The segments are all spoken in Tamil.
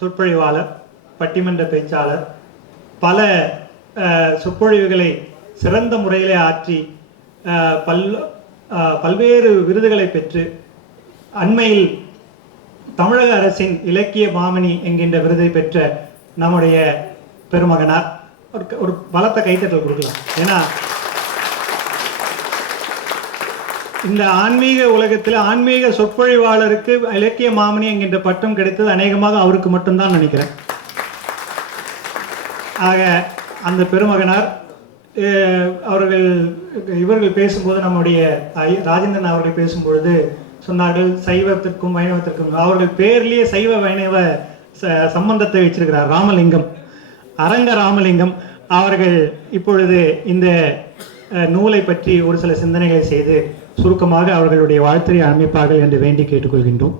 சொற்பொழிவாளர் பட்டிமன்ற பேச்சாளர் பல சொற்பொழிவுகளை சிறந்த முறையிலே ஆற்றி பல் பல்வேறு விருதுகளை பெற்று அண்மையில் தமிழக அரசின் இலக்கிய மாமணி என்கின்ற விருதை பெற்ற நம்முடைய பெருமகனார். ஒரு ஒரு பலத்த கைத்தட்டல் கொடுக்கலாம். ஏன்னா இந்த ஆன்மீக உலகத்தில் ஆன்மீக சொற்பொழிவாளருக்கு இலக்கிய மாமணி என்கின்ற பட்டம் கிடைத்தது அநேகமாக அவருக்கு மட்டும்தான் நினைக்கிறேன். ஆக அந்த பெருமகனார் அவர்கள் இவர்கள் பேசும்போது நம்முடைய ராஜேந்திரன் அவர்கள் பேசும்பொழுது சொன்னார்கள் சைவத்திற்கும் வைணவத்திற்கும். அவர்கள் பேர்லேயே சைவ வைணவ ச- சம்பந்தத்தை வச்சிருக்கிறார். ராமலிங்கம் அரங்க ராமலிங்கம் அவர்கள் இப்பொழுது இந்த நூலை பற்றி ஒரு சில சிந்தனைகளை செய்து சுருக்கமாக அவர்களுடைய வாழ்த்துறை அமைப்பார்கள் என்று வேண்டி கேட்டுக்கொள்கின்றோம்.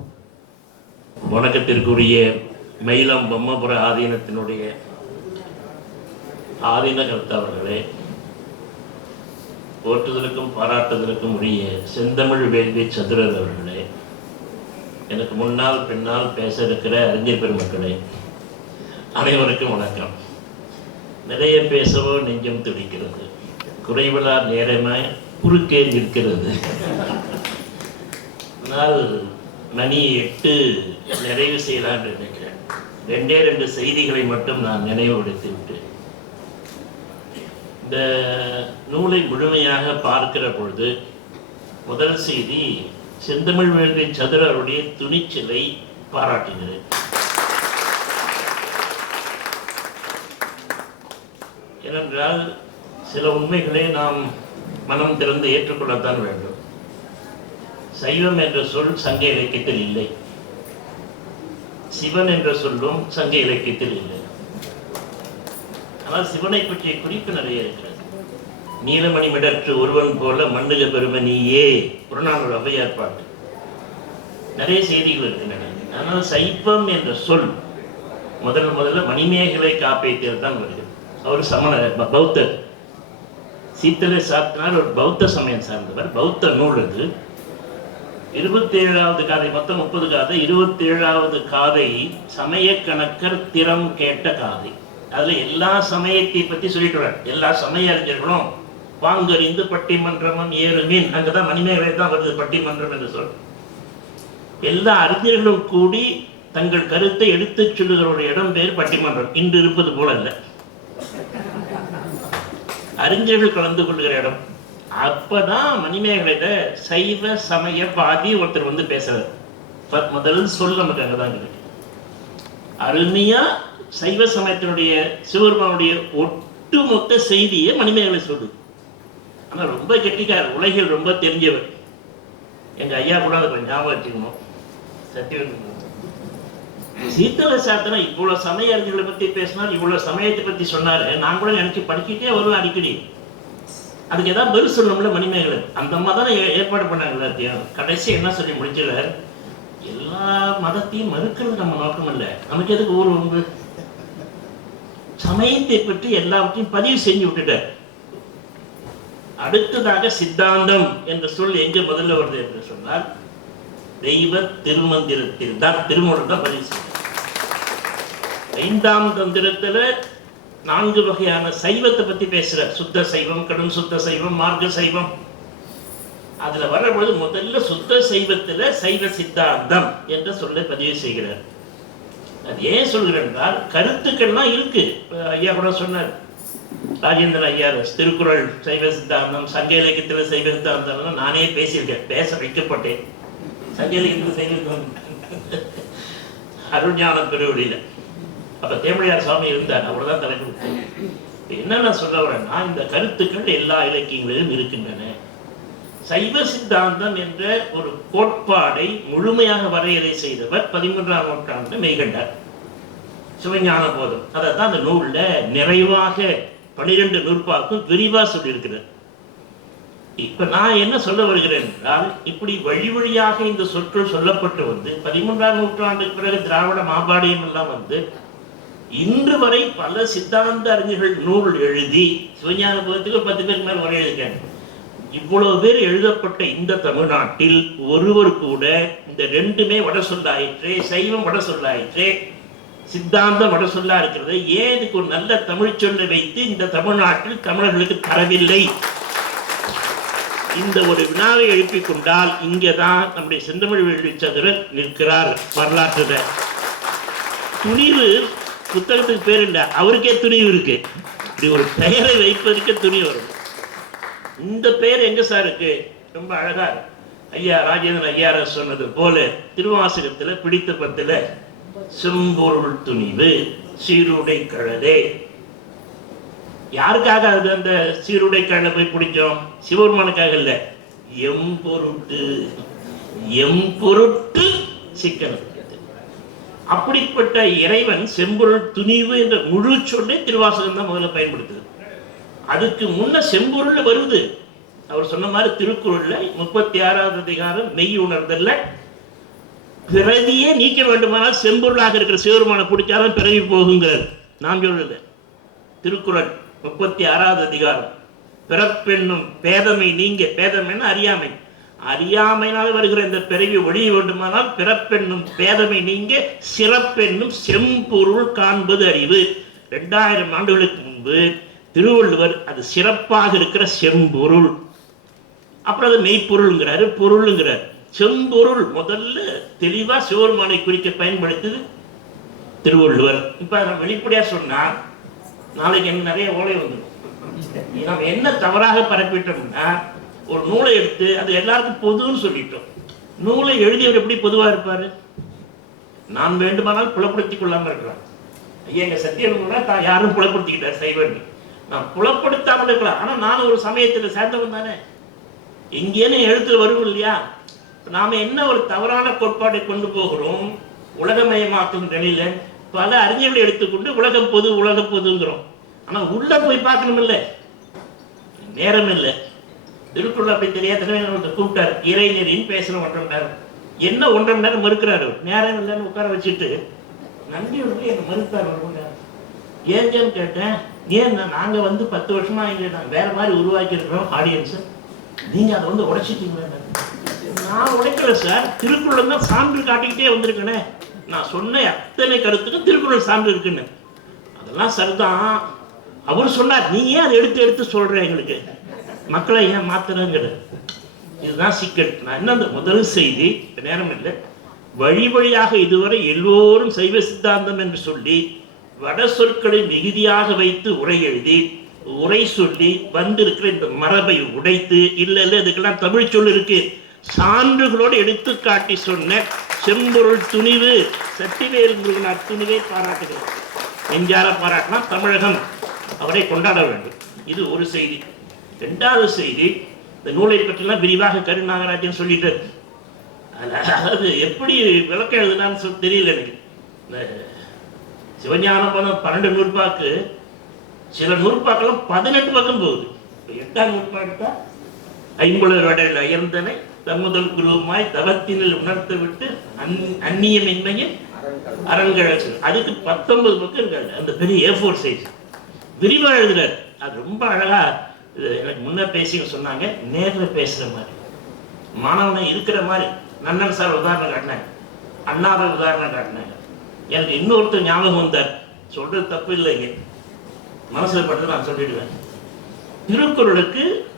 வணக்கத்திற்குரிய மயிலம் பொம்மபுர ஆதீனத்தினுடைய ஆதீன கர்த்தவர்களே போற்றுதலுக்கும் பாராட்டுதலுக்கும் உரிய செந்தமிழ் வேள்வி சதுரர் அவர்களே எனக்கு முன்னால் பின்னால் பேச இருக்கிற அறிஞர் பெருமக்களே அனைவருக்கும் வணக்கம். நிறைய பேசவோ நெஞ்சம் துடிக்கிறது. குறைவிழா நேரமே குறுக்கே நிற்கிறது. ஆனால் மணி எட்டு நிறைவு செய்யலாம்னு நினைக்கிறேன். ரெண்டே ரெண்டு செய்திகளை மட்டும் நான் நினைவுபடுத்தி விட்டேன். இந்த நூலை முழுமையாக பார்க்கிற பொழுது முதல் செய்தி செந்தமிழ் வேள்வி சதுரருடைய துணிச்சலை பாராட்டுகிறேன். ஏனென்றால் சில உண்மைகளை நாம் மனம் திறந்து ஏற்றுக்கொள்ளத்தான் வேண்டும். சைவம் என்ற சொல் சங்க இலக்கியத்தில் இல்லை. சிவன் என்ற சொல்லும் சங்க இலக்கியத்தில் இல்லை. ஆனால் சிவனை பற்றிய குறிப்பு நிறைய இருக்கிறது. நீலமணி மிடற்று ஒருவன் போல மண்ணுக பெருமை நீயே புறநானூறு ஔவையார் பாட்டு நிறைய செய்திகள் இருக்கின்றன ஆனால் சைவம் என்ற சொல் முதல் முதல்ல மணிமேகலை காப்பியத்தில் தான் வருகிறது அவர் சமண பௌத்தர். சீத்தலை சாப்பிட்டார் ஒரு பௌத்த சமயம் சார்ந்தவர் பௌத்த நூல் அது இருபத்தி ஏழாவது காதை மொத்தம் முப்பது காதை. இருபத்தி ஏழாவது காதை சமய கணக்கர் திறம் கேட்ட காதை. அதில் எல்லா சமயத்தை பற்றி சொல்லிட்டு எல்லா சமய அறிஞர்களும் வாங்கறிந்து பட்டிமன்றமும் ஏறுமீன். அங்கதான் மணிமேகலை தான் வருது பட்டிமன்றம் என்று சொல் எல்லா அறிஞர்களும் கூடி தங்கள் கருத்தை எடுத்துச் சொல்லுகிற ஒரு இடம் பேர் பட்டிமன்றம். இன்று இருப்பது போல இல்லை அறிஞர்கள் கலந்து கொள்கிற இடம். அப்பதான் மணிமேகலையில சைவ சமயவாதி ஒருத்தர் வந்து பேசுறாரு. முதல் சொல் நமக்கு அங்கதான் இருக்கு. அருமையா சைவ சமயத்தினுடைய சிவபெருமானுடைய ஒட்டுமொத்த செய்தியை மணிமேகலை சொல்லுது. ஆனா ரொம்ப கெட்டிக்கார் உலகில் ரொம்ப தெரிஞ்சவர். எங்க ஐயா கூட அதை கொஞ்சம் ஞாபகம் வச்சுக்கணும். சத்தியம் சீத்தல சாத்தனா இவ்வளவு சமய அறிஞர்களை பத்தி பேசினார் இவ்வளவு சமயத்தை பத்தி சொன்னாரு. நான் கூட நினைச்சு படிச்சுட்டே வருவேன் அடிக்கடி. அதுக்கு ஏதாவது பதில் சொல்லணும்ல மணிமேகலன் அந்த அம்மா தானே ஏ- ஏற்பாடு பண்ணாங்க எல்லாத்தையும். கடைசி என்ன சொல்லி முடிச்சிடார் எல்லா மதத்தையும் மறுக்கிறது நம்ம நோக்கம் இல்லை நமக்கு எதுக்கு ஊர் உண்டு சமயத்தை பற்றி எல்லாவற்றையும் பதிவு செஞ்சு விட்டுட்டார் அடுத்ததாக சித்தாந்தம் என்ற சொல் எங்க முதல்ல வருது என்று சொன்னால் தெய்வ திருமந்திரத்தில் தான் திருமணம் தான் பதிவு செய்தார். ஐந்தாம் தந்திரத்தில் நான்கு வகையான சைவத்தை பற்றி பேசுகிற சுத்த சைவம் கடும் சுத்த சைவம் மார்க்க சைவம். அதில் வரும்பொழுது முதல்ல சுத்த சைவத்தில் சைவ சித்தாந்தம் என்ற சொல்லை பதிவு செய்கிறார். அது ஏன் சொல்கிறேன் என்றால் கருத்துக்கள்லாம் இருக்கு. ஐயா கூட சொன்னார். ராஜேந்திர ஐயா திருக்குறள் சைவ சித்தாந்தம் சங்க இலக்கியத்தில் சைவ சித்தாந்தம் நானே பேசியிருக்கேன். பேச வைக்கப்பட்டேன். சங்க இலக்கியத்தில் சைவ சித்தாந்தம். அருஞான அப்ப தேமழையார் சுவாமி இருந்தார் அவர் தான் தலைப்பு இப்ப என்ன சொல்ல வரேன்னா இந்த கருத்துக்கள் எல்லா இலக்கியங்களிலும் இருக்கின்றன. சைவ சித்தாந்தம் என்ற ஒரு கோட்பாடை முழுமையாக வரையறை செய்தவர் பதிமூன்றாம் நூற்றாண்டு மெய்கண்டார். சிவஞான போதம். அதை தான் அந்த நூலில் நிறைவாக பன்னிரெண்டு நூற்பாக்கும் விரிவா சொல்லியிருக்கிறார். இப்ப நான் என்ன சொல்ல வருகிறேன் என்றால் இப்படி வழி வழியாக இந்த சொற்கள் சொல்லப்பட்டு வந்து பதிமூன்றாம் நூற்றாண்டுக்கு பிறகு திராவிட மாபாடியம் எல்லாம் வந்து இன்று வரை பல சித்தாந்த அறிஞர்கள் நூல் எழுதி சிவஞான புகத்துக்கு பத்து பேருக்கு மேலே வரை எழுதிருக்காங்க இவ்வளவு பேர் எழுதப்பட்ட இந்த தமிழ்நாட்டில் ஒருவர் கூட இந்த ரெண்டுமே வட சொல்லாயிற்று சைவம் வட சொல்லாயிற்று சித்தாந்தம் வட சொல்லா இருக்கிறது. ஏன் இதுக்கு ஒரு நல்ல தமிழ் சொல்லை வைத்து இந்த தமிழ்நாட்டில் தமிழர்களுக்கு தரவில்லை? இந்த ஒரு வினாவை எழுப்பிக் கொண்டால் இங்கேதான் நம்முடைய செந்தமிழ் வேள்வி சந்திரன் நிற்கிறார் வரலாற்றுல. துணிவு புத்தகத்துக்கு பேர் இல்லை அவருக்கே துணிவு இருக்கு. இப்படி ஒரு பெயரை வைப்பதற்கு துணி வரும். இந்த பெயர் எங்க சார் இருக்கு? ரொம்ப அழகா ஐயா ராஜேந்திரன் ஐயார சொன்னது போல திருவாசகத்துல பிடித்த பத்துல செம்பொருள் துணிவு சீருடை கழலே யாருக்காக அது அந்த சீருடை கழலை போய் பிடிச்சோம்? சிவபெருமானுக்காக இல்லை. எம் பொருட்டு எம் பொருட்டு சிக்கனம். அப்படிப்பட்ட இறைவன் செம்பொருள் துணிவு என்ற முழு சொல்லை திருவாசகம் தான் முதல்ல பயன்படுத்துது. அதுக்கு முன்ன செம்பொருள் வருது. அவர் சொன்ன மாதிரி திருக்குறள்ல முப்பத்தி ஆறாவது அதிகாரம் மெய் உணர்தல்ல. பிறவியே நீக்க வேண்டுமானால் செம்பொருளாக இருக்கிற சிவருமான பிடிச்சாலும் பிறவி போகுங்கிறார். நான் சொல்றது. திருக்குறள் முப்பத்தி ஆறாவது அதிகாரம். பிறப்பெண்ணும் பேதமை நீங்க பேதமைன்னு அறியாமை. அறியாமையினால் வருகிற இந்த பிறவி ஒழிய வேண்டுமானால் பிறப்பெண்ணும் பேதமை நீங்க சிறப்பெண்ணும் செம்பொருள் காண்பது அறிவு. ரெண்டாயிரம் ஆண்டுகளுக்கு முன்பு திருவள்ளுவர் அது சிறப்பாக இருக்கிற செம்பொருள். அப்புறம் அது மெய்ப்பொருள்ங்கிறாரு பொருளுங்கிறார். செம்பொருள் முதல்ல தெளிவா சிவருமானை குறிக்க பயன்படுத்துது திருவள்ளுவர். இப்ப அதை வெளிப்படையா சொன்னா நாளைக்கு எனக்கு நிறைய ஓலை வந்துடும். நம்ம என்ன தவறாக பரப்பிட்டோம்னா ஒரு நூலை எடுத்து அது எல்லாருக்கும் பொதுன்னு சொல்லிட்டோம். நூலை எழுதியவர் எப்படி பொதுவாக இருப்பார்? நான் வேண்டுமானால் புலப்படுத்திக் கொள்ளாமல் இருக்கலாம். ஐயா எங்கள் சத்தியம் தான் யாரும் புலப்படுத்திக்கிட்டார் சைவன் நான் புலப்படுத்தாமல் இருக்கலாம். ஆனால் நான் ஒரு சமயத்தில் சேர்ந்தவன் தானே. எங்கேன்னு எழுத்துல வரும் இல்லையா? நாம என்ன ஒரு தவறான கோட்பாடை கொண்டு போகிறோம்? உலகமயமாக்கும் நிலையில பல அறிஞர்களை எடுத்துக்கொண்டு உலகம் பொது உலக பொதுங்கிறோம். ஆனால் உள்ள போய் பார்க்கணும் இல்லை நேரம் இல்லை. திருக்குறள் அப்படி தெரியாத கூப்பிட்டார். இறைஞரின் பேசணும் ஒன்றரை மணி நேரம். என்ன ஒன்றரை மணி நேரம் மறுக்கிறாரு? நேரம் இல்லைன்னு உட்கார வச்சுட்டு நன்றி வந்து என்ன மறுத்தார் ஒரு மணி நேரம். ஏன்னு கேட்டேன் ஏன் நாங்கள் நாங்க வந்து பத்து வருஷமா இங்க நான் வேற மாதிரி உருவாக்கி இருக்கிறோம் ஆடியன்ஸ் நீங்க அதை வந்து உடைச்சிட்டீங்களா நான் உடைக்கல சார். திருக்குறள் தான் சான்று காட்டிக்கிட்டே வந்திருக்கேனே. நான் சொன்ன அத்தனை கருத்துக்கும் திருக்குறள் சான்று இருக்குன்னு. அதெல்லாம் சரிதான். அவர் சொன்னார் நீ ஏன் அதை எடுத்து எடுத்து சொல்ற எங்களுக்கு? மக்களை ஏன் மாத்துறங்கிறது இதுதான் சிக்கல் நான் என்ன அந்த முதல் செய்தி இப்போ நேரம் இல்லை. வழி வழியாக இதுவரை எல்லோரும் சைவ சித்தாந்தம் என்று சொல்லி வட சொற்களை மிகுதியாக வைத்து உரை எழுதி உரை சொல்லி வந்திருக்கிற இந்த மரபை உடைத்து இல்லை இல்லை இதுக்கெல்லாம் தமிழ் சொல் இருக்கு. சான்றுகளோடு எடுத்து காட்டி சொன்ன செம்பொருள் துணிவு சத்திவேல் முருகனார் துணிவை பாராட்டுகிறோம் நெஞ்சார பாராட்டினா தமிழகம் அவரை கொண்டாட வேண்டும். இது ஒரு செய்தி. ரெண்டாவது செய்தி இந்த நூலை பற்றிலாம் விரிவாக கருநாகராஜன் சொல்லிட்டார். அதாவது எப்படி விளக்கம் எழுதுனான்னு சொல்லி தெரியல எனக்கு. இந்த சிவஞான பணம் பன்னெண்டு நூற்பாக்கு சில நூற்பாக்கெல்லாம் பதினெட்டு பக்கம் போகுது. இப்போ எட்டாம் நூற்பாடு தான் ஐம்பது வடையில் அயர்ந்தனை தம்முதல் குருவுமாய் தவத்தினில் உணர்த்து விட்டு அந் அந்நியமின்மையை அரண்கள் அதுக்கு பத்தொன்பது பக்கம் இருக்காது அந்த பெரிய ஏ ஃபோர் சைஸ் விரிவாக எழுதுறாரு. அது ரொம்ப அழகா எனக்கு முன்ன பேசி சொன்னாங்க நேரில் பேசுகிற மாதிரி. மாணவனை இருக்கிற மாதிரி. நன்னன் சார் உதாரணம் காட்டினாங்க. அண்ணாவை உதாரணம் காட்டினாங்க. எனக்கு இன்னொருத்தர் ஞாபகம் வந்தார். சொல்றது தப்பு இல்லைங்க. மனசில் பட்டு நான் சொல்லிடுவேன். திருக்குறளுக்கு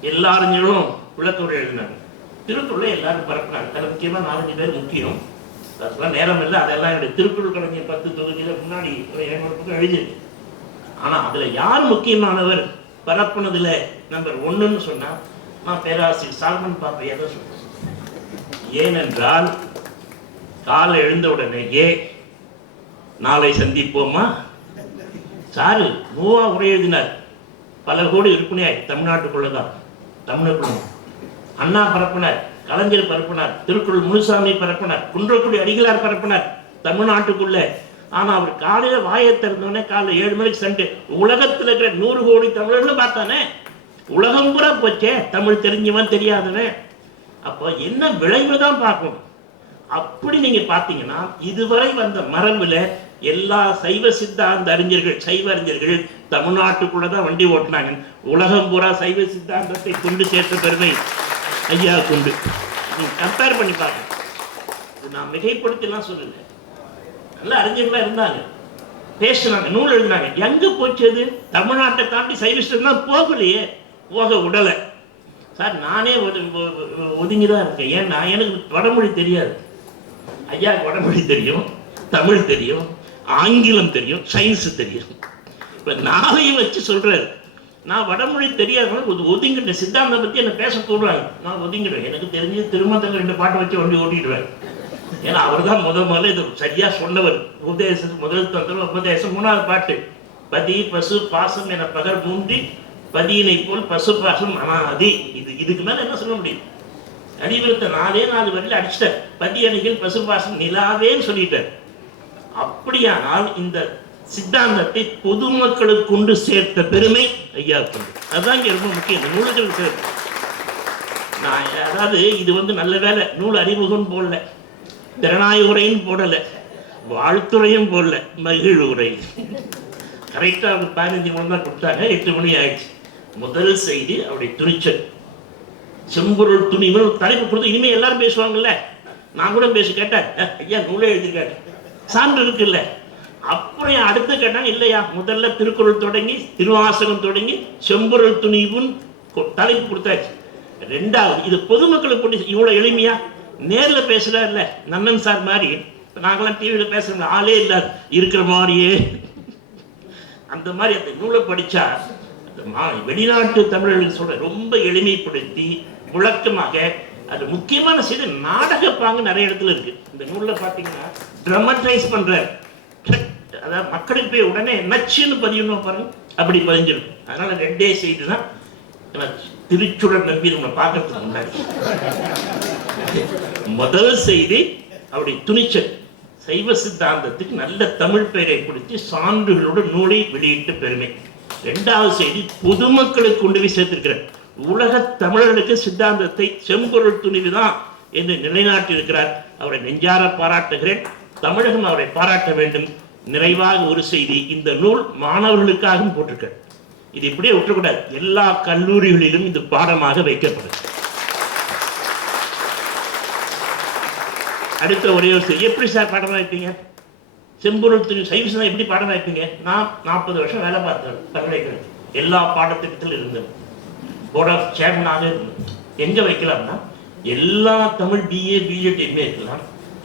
எல்லாருங்களும் அறிஞர்களும் விளக்கவுரை எழுதினாங்க. திருக்குறளை எல்லாரும் பரப்புனாங்க அதில் முக்கியமாக நாலஞ்சு பேர் முக்கியம். அதுக்கெல்லாம் நேரம் இல்லை. அதெல்லாம் என்னுடைய திருக்குறள் கலைஞர் பத்து தொகுதியில் முன்னாடி ஒரு இரநூறு பக்கம் எழுதியிருக்கு. ஆனால் அதில் யார் முக்கியமானவர்? பரப்புனதுல நம்பர் ஒன்றுன்னு சொன்னா நான் பேராசிரியர் சால்மன் பாப்பையா தான் சொல்றேன் ஏனென்றால் காலை எழுந்த உடனேயே நாளை சந்திப்போமா? சாரு மூவா உரை எழுதினார். பல கோடி விற்பனையாய் தமிழ்நாட்டுக்குள்ளதான். தமிழுக்குள்ள அண்ணா பரப்பினார் கலைஞர் பரப்பினார் திருக்குறள் முனுசாமி பரப்பினார் குன்றக்குடி அடிகளார் பரப்பினார் தமிழ்நாட்டுக்குள்ள ஆனால் அவர் காலையில் வாயை திறந்தோடனே காலையில் ஏழு மணிக்கு சண்டே. உலகத்தில் இருக்கிற நூறு கோடி தமிழர்களும் பார்த்தானே? உலகம் பூரா போச்சே. தமிழ் தெரிஞ்சவன் தெரியாதவன். அப்போ என்ன விளைவு தான் பார்க்கணும்? அப்படி நீங்கள் பார்த்தீங்கன்னா இதுவரை வந்த மரபில் எல்லா சைவ சித்தாந்த அறிஞர்கள் சைவ அறிஞர்கள் தமிழ்நாட்டுக்குள்ள தான் வண்டி ஓட்டினாங்க. உலகம் பூரா சைவ சித்தாந்தத்தை கொண்டு சேர்த்த பெருமை ஐயா கொண்டு. நீங்கள் கம்பேர் பண்ணி பாருங்க இது நான் மிகைப்படுத்திலாம் சொல்லலை. நல்ல அறிஞர்களாக இருந்தாங்க. பேசுனாங்க நூல் எழுதினாங்க. எங்கே போச்சு அது? தமிழ்நாட்டை தாண்டி சைவிஸ்டர்லாம் போகலையே. போக விடலை. சார் நானே ஒதுங்கி தான் இருக்கேன். ஏன்னா எனக்கு வடமொழி தெரியாது. ஐயா வடமொழி தெரியும் தமிழ் தெரியும் ஆங்கிலம் தெரியும் சயின்ஸு தெரியும். இப்போ நாளையும் வச்சு சொல்கிறாரு நான் வடமொழி தெரியாதவங்க ஒது- ஒதுங்கிட்டேன். சித்தாந்தம் பற்றி என்ன பேச சொல்கிறாங்க நான் ஒதுங்கிடுவேன். எனக்கு தெரிஞ்சு திருமணத்தில் ரெண்டு பாட்டை வச்சு வண்டி ஓட்டிடுவேன். ஏன்னா அவர் தான் முத முதல்ல இது சரியா சொன்னவர். உபதேசம் முதல் தந்திரம் உபதேசம் மூணாவது பாட்டு. பதி பசு பாசம் என பகர் மூன்றி பதியினை போல் பசு பாசம் அனாதி. இது இதுக்கு மேல என்ன சொல்ல முடியும்? அறிவுறுத்த நாலே நாலு வரையில் அடிச்சிட்டார். பதி அணிகள் பசு பாசம் நிலாவேன்னு சொல்லிட்டார். அப்படியானால் இந்த சித்தாந்தத்தை பொதுமக்களுக்கு கொண்டு சேர்த்த பெருமை ஐயா அதுதான் இங்கே ரொம்ப முக்கியம். இந்த நூல்கள் சேர்த்து நான் அதாவது இது வந்து நல்ல வேலை. நூல் அறிமுகம் போடல திறனாய் உரையும் போடல வாழ்த்துறையும் போடல மகிழ் உரை கரெக்டாக அவங்க பதினஞ்சு மணி தான் கொடுத்தாங்க எட்டு மணி ஆயிடுச்சு. முதல் செய்தி அவருடைய துணிச்சல். செம்பொருள் துணிவு தலைப்பு கொடுத்து இனிமேல் எல்லாரும் பேசுவாங்கல்ல? நான் கூட பேசி கேட்டேன். ஐயா நூலே எழுதிருக்காரு சான்று இருக்குல்ல? அப்புறம் அடுத்து கேட்டாங்க இல்லையா முதல்ல திருக்குறள் தொடங்கி திருவாசகம் தொடங்கி செம்பொருள் துணிவுன்னு கொ- தலைப்பு கொடுத்தாச்சு. ரெண்டாவது இது பொதுமக்களுக்கு இவ்வளோ எளிமையா? நேர்ல இல்லை நன்னன் சார் மாதிரி. நாங்களாம் டிவியில் பேசுகிறோம் ஆளே இல்லாது இருக்கிற மாதிரியே. அந்த மாதிரி அந்த நூலை படித்தா அந்த மா- வெளிநாட்டு தமிழர்கள் சொல்ற ரொம்ப எளிமைப்படுத்தி விளக்கமாக அது முக்கியமான செய்தி நாடக பாங்கு நிறைய இடத்துல இருக்கு. இந்த நூலில் பார்த்தீங்கன்னா ட்ரமட்ரைஸ் பண்ற அதாவது மக்களுக்கு போய் உடனே நச்சுன்னு பதியணும் பாருங்க அப்படி பதிஞ்சிடும். அதனால ரெண்டே செய்தி தான் நான் திருச்சுடர் நம்பி நம்ம பார்க்கறதுக்கு முன்னாடி. முதல் செய்தி அவருடைய துணிச்சல். சைவ சித்தாந்தத்துக்கு நல்ல தமிழ் பெயரை கொடுத்து சான்றுகளோட நூலை வெளியிட்டு பெருமை. இரண்டாவது செய்தி பொதுமக்களுக்கு கொண்டு போய் சேர்த்திருக்கிறார். உலக தமிழர்களுக்கு சித்தாந்தத்தை செம்பொருள் துணிவுதான் என்று நிலைநாட்டி இருக்கிறார் அவரை நெஞ்சார பாராட்டுகிறேன். தமிழகம் அவரை பாராட்ட வேண்டும். நிறைவாக ஒரு செய்தி இந்த நூல் மாணவர்களுக்காகவும் போட்டிருக்கிறார். இது இப்படியே விட்டுக்கூடாது எல்லா கல்லூரிகளிலும் இது பாடமாக வைக்கப்படும். அடுத்த ஒரே ஒரு எப்படி சார் பாடம் வைப்பீங்க செம்புரத்துக்கு சைவசனா எப்படி பாடம் வைப்பீங்க நான் நாற்பது வருஷம் வேலை பார்த்தேன் பல்கலைக்கழகம் எல்லா பாடத்திட்டத்திலும் இருந்தேன் போர்ட் ஆஃப் சேர்மனாக இருந்தேன் எங்கே வைக்கலாம்னா எல்லா தமிழ் பிஏ பிஜெடியுமே இருக்கலாம்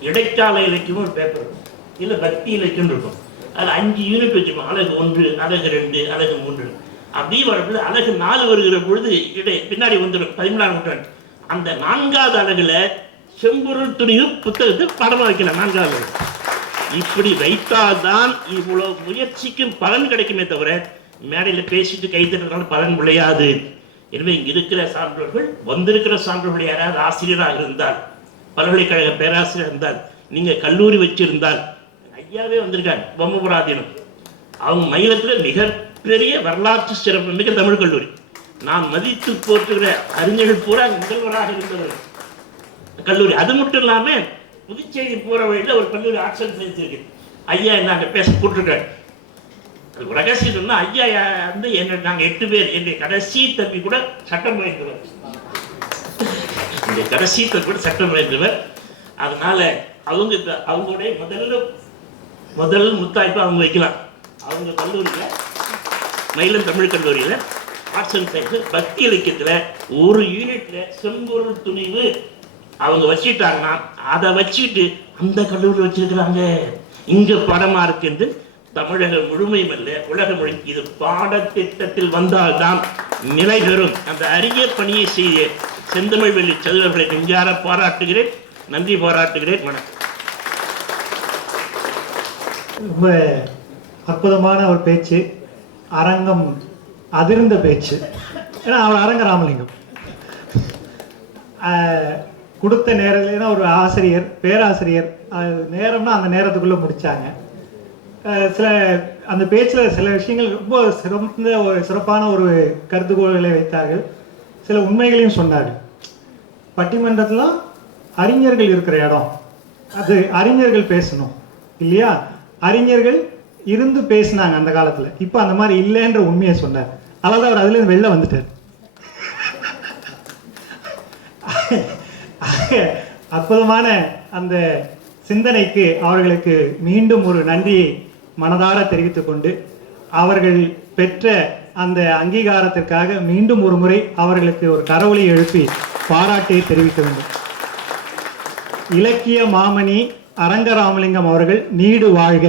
இடைக்கால இலக்கியம் ஒரு பேப்பர் இருக்கும். இல்லை பக்தி இலக்கியம் இருக்கும். அது அஞ்சு யூனிட் வச்சுப்போம் அழகு ஒன்று அழகு ரெண்டு அழகு மூன்று. அப்படியே வரப்பொழுது அழகு நாலு வருகிற பொழுது இடை பின்னாடி வந்துடும். பதிமூணாம் நூற்றாண்டு அந்த நான்காவது அழகுல செம்பொருள் துணியும் புத்தகத்தை படமா வைக்கல நான்காவது. இப்படி வைத்தால்தான் இவ்வளவு முயற்சிக்கும் பலன் கிடைக்குமே தவிர மேடையில் பேசிட்டு கை கைத்தட்டினால பலன் விளையாது. எனவே இங்கே இருக்கிற சான்றோர்கள் வந்திருக்கிற சான்றோர்கள் யாராவது ஆசிரியராக இருந்தால் பல்கலைக்கழக பேராசிரியர் இருந்தால் நீங்க கல்லூரி வச்சிருந்தால் ஐயாவே வந்திருக்காங்க பொம்மபுராதீனம். அவங்க மயிலத்தில் மிகப்பெரிய வரலாற்று சிறப்பு மிக தமிழ் கல்லூரி. நான் மதித்து போற்றுகிற அறிஞர்கள் பூரா முதல்வராக இருந்தவர்கள். கல்லூரி. அது மட்டும் இல்லாமல் புதுச்சேரி போகிற வழியில் ஒரு கல்லூரி ஆர்ட்ஸ் அண்ட் சயின்ஸ் இருக்கு. ஐயா என்ன பேச கூட்டிருக்காரு அது ரகசியம் சொன்னால் ஐயா வந்து என்ன நாங்கள் எட்டு பேர் என்னுடைய கடைசி தம்பி கூட சட்டம் பயின்றவர். இந்த கடைசி தம்பி கூட சட்டம் பயின்றவர். அதனால அவங்க அவங்களுடைய முதல்ல முதல் முத்தாய்ப்பு அவங்க வைக்கலாம். அவங்க கல்லூரியில் மயிலம் தமிழ் கல்லூரியில் ஆர்ட்ஸ் அண்ட் சயின்ஸ் பக்தி இலக்கியத்தில் ஒரு யூனிட்டில் செம்பொருள் துணிவு அவங்க வச்சுட்டாங்கன்னா அதை வச்சுட்டு அந்த கல்லூரி வச்சிருக்கிறாங்க. இங்க படமா இருக்கு என்று முழுமையும் அல்ல உலக மொழி இது பாடத்திட்டத்தில் வந்தால்தான் நிலை பெறும். அந்த அரிய பணியை செய்ய செந்தமிழ் வெள்ளி செல்வர்களை நெஞ்சார பாராட்டுகிறேன். நன்றி பாராட்டுகிறேன். வணக்கம். ரொம்ப அற்புதமான ஒரு பேச்சு அரங்கம் அதிர்ந்த பேச்சு. ஏன்னா அவர் அரங்க ராமலிங்கம் ஆஹ், கொடுத்த நேரத்துலேனா ஒரு ஆசிரியர் பேராசிரியர் அது நேரம்னா அந்த நேரத்துக்குள்ளே முடித்தாங்க சில அந்த பேச்சில் சில விஷயங்கள் ரொம்ப சிறந்த ஒரு சிறப்பான ஒரு கருத்துக்கோள்களை வைத்தார்கள். சில உண்மைகளையும் சொன்னார்கள். பட்டிமன்றத்தில் அறிஞர்கள் இருக்கிற இடம். அது அறிஞர்கள் பேசணும் இல்லையா? அறிஞர்கள் இருந்து பேசினாங்க அந்த காலத்தில். இப்போ அந்த மாதிரி இல்லைன்ற உண்மையை சொன்னார். அதாவது அவர் அதுலேருந்து வெளில வந்துட்டார். அற்புதமான அந்த சிந்தனைக்கு அவர்களுக்கு மீண்டும் ஒரு நன்றியை மனதார தெரிவித்துக் கொண்டு அவர்கள் பெற்ற அந்த அங்கீகாரத்திற்காக மீண்டும் ஒரு முறை அவர்களுக்கு ஒரு கரவொலி எழுப்பி பாராட்டை தெரிவிக்க வேண்டும். இலக்கிய மாமணி அரங்கராமலிங்கம் அவர்கள் நீடு வாழ்க.